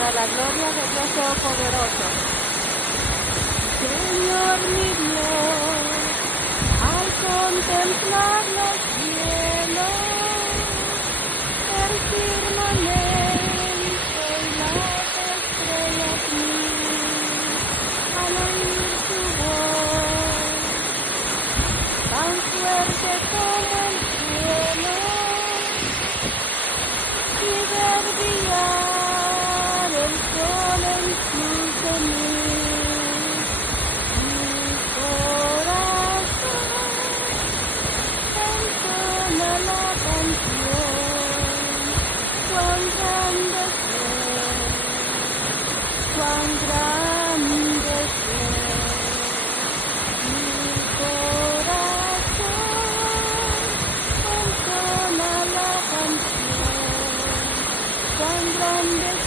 para la gloria de Dios Todopoderoso. Señor mi Dios, al contemplar los cielos, el firmamento y las estrellas mil, al oír tu voz, tan fuerte como el cielo, y ver brillar el sol en su cenit, mi corazón entona la canción. Cuán grande es mi corazón, entona la canción. Cuán grande es